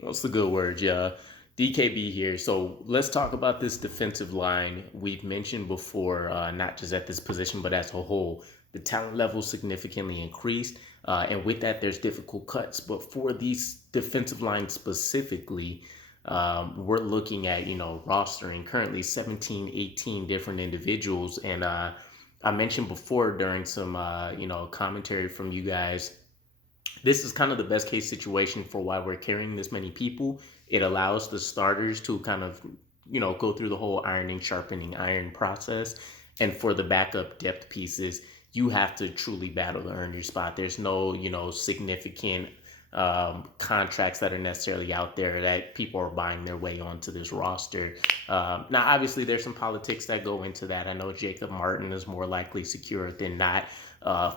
What's the good word, yeah? DKB here. So let's talk about this defensive line. We've mentioned before, not just at this position, but as a whole, the talent level significantly increased. And with that, there's difficult cuts. But for these defensive lines specifically, we're looking at, rostering currently 17, 18 different individuals. And I mentioned before during some, commentary from you guys, this is kind of the best case situation for why we're carrying this many people. It allows the starters to kind of, go through the whole ironing, sharpening iron process. And for the backup depth pieces, you have to truly battle to earn your spot. There's no, significant contracts that are necessarily out there that people are buying their way onto this roster. Now, obviously, there's some politics that go into that. I know Jacob Martin is more likely secure than not,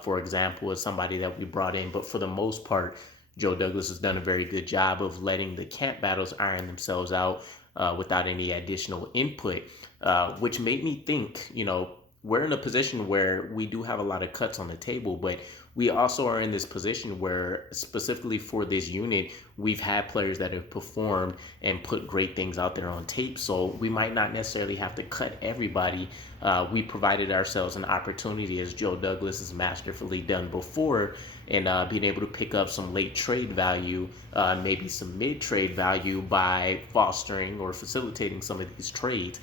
for example, is somebody that we brought in. But for the most part, Joe Douglas has done a very good job of letting the camp battles iron themselves out without any additional input, which made me think, we're in a position where we do have a lot of cuts on the table, but we also are in this position where, specifically for this unit, we've had players that have performed and put great things out there on tape. So we might not necessarily have to cut everybody. We provided ourselves an opportunity, as Joe Douglas has masterfully done before, and being able to pick up some late trade value, maybe some mid trade value by fostering or facilitating some of these trades.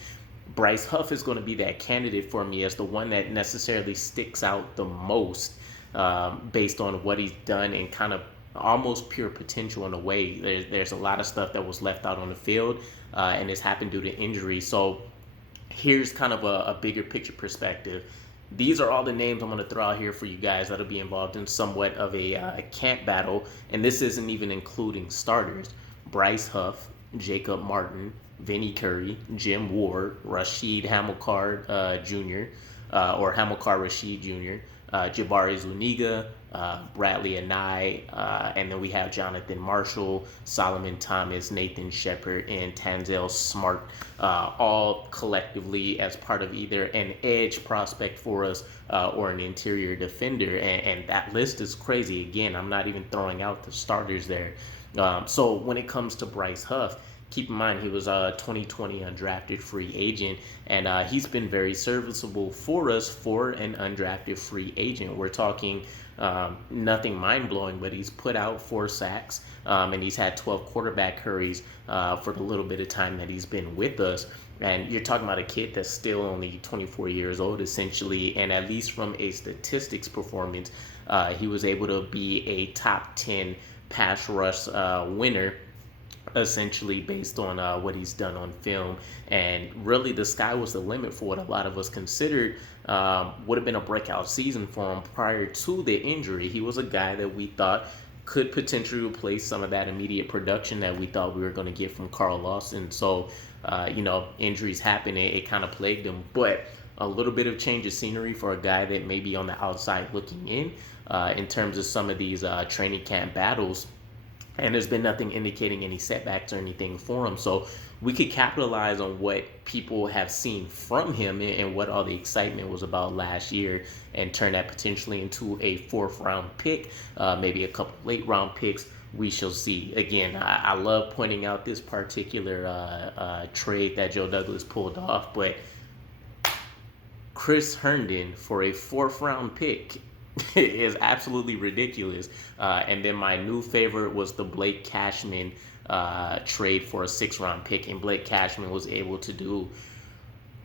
Bryce Huff is going to be that candidate for me as the one that necessarily sticks out the most, based on what he's done and kind of almost pure potential in a way. There's a lot of stuff that was left out on the field, and it's happened due to injury. So here's kind of a bigger picture perspective. These are all the names I'm going to throw out here for you guys that'll be involved in somewhat of a camp battle. And this isn't even including starters. Bryce Huff, Jacob Martin, Vinny Curry, Jim Ward, Rashid Hamilcar Jr., or Hamilcar Rashid Jr., Jabari Zuniga, Bradley Anai, and then we have Jonathan Marshall, Solomon Thomas, Nathan Shepard, and Tanzel Smart, all collectively as part of either an edge prospect for us or an interior defender. And that list is crazy. Again, I'm not even throwing out the starters there. So when it comes to Bryce Huff, keep in mind he was a 2020 undrafted free agent, and he's been very serviceable for us for an undrafted free agent. We're talking nothing mind-blowing, but he's put out 4 sacks, and he's had 12 quarterback hurries for the little bit of time that he's been with us. And you're talking about a kid that's still only 24 years old, essentially, and at least from a statistics performance, he was able to be a top 10 pass rush winner, essentially based on what he's done on film. And really the sky was the limit for what a lot of us considered would have been a breakout season for him prior to the injury. He was a guy that we thought could potentially replace some of that immediate production that we thought we were going to get from Carl Lawson. So injuries happen, it kind of plagued him, but a little bit of change of scenery for a guy that may be on the outside looking in terms of some of these training camp battles. And there's been nothing indicating any setbacks or anything for him. So we could capitalize on what people have seen from him and what all the excitement was about last year, and turn that potentially into a 4th-round pick, maybe a couple late round picks. We shall see. Again, I love pointing out this particular trade that Joe Douglas pulled off, but Chris Herndon for a 4th-round pick is absolutely ridiculous. And then my new favorite was the Blake Cashman trade for a 6th-round pick, and Blake Cashman was able to do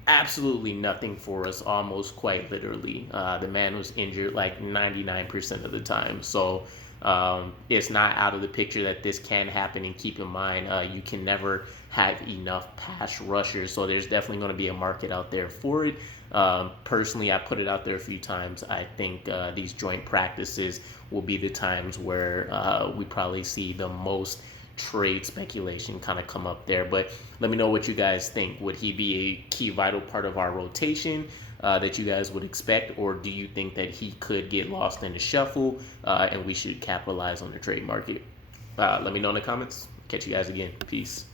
absolutely nothing for us, almost quite literally. The man was injured like 99% of the time. So it's not out of the picture that this can happen. And keep in mind, you can never have enough pass rushers. So there's definitely going to be a market out there for it. Personally, I put it out there a few times. I think these joint practices will be the times where we probably see the most trade speculation kind of come up there. But let me know what you guys think. Would he be a key vital part of our rotation that you guys would expect, or do you think that he could get lost in the shuffle and we should capitalize on the trade market? Let me know in the comments. Catch you guys again. Peace.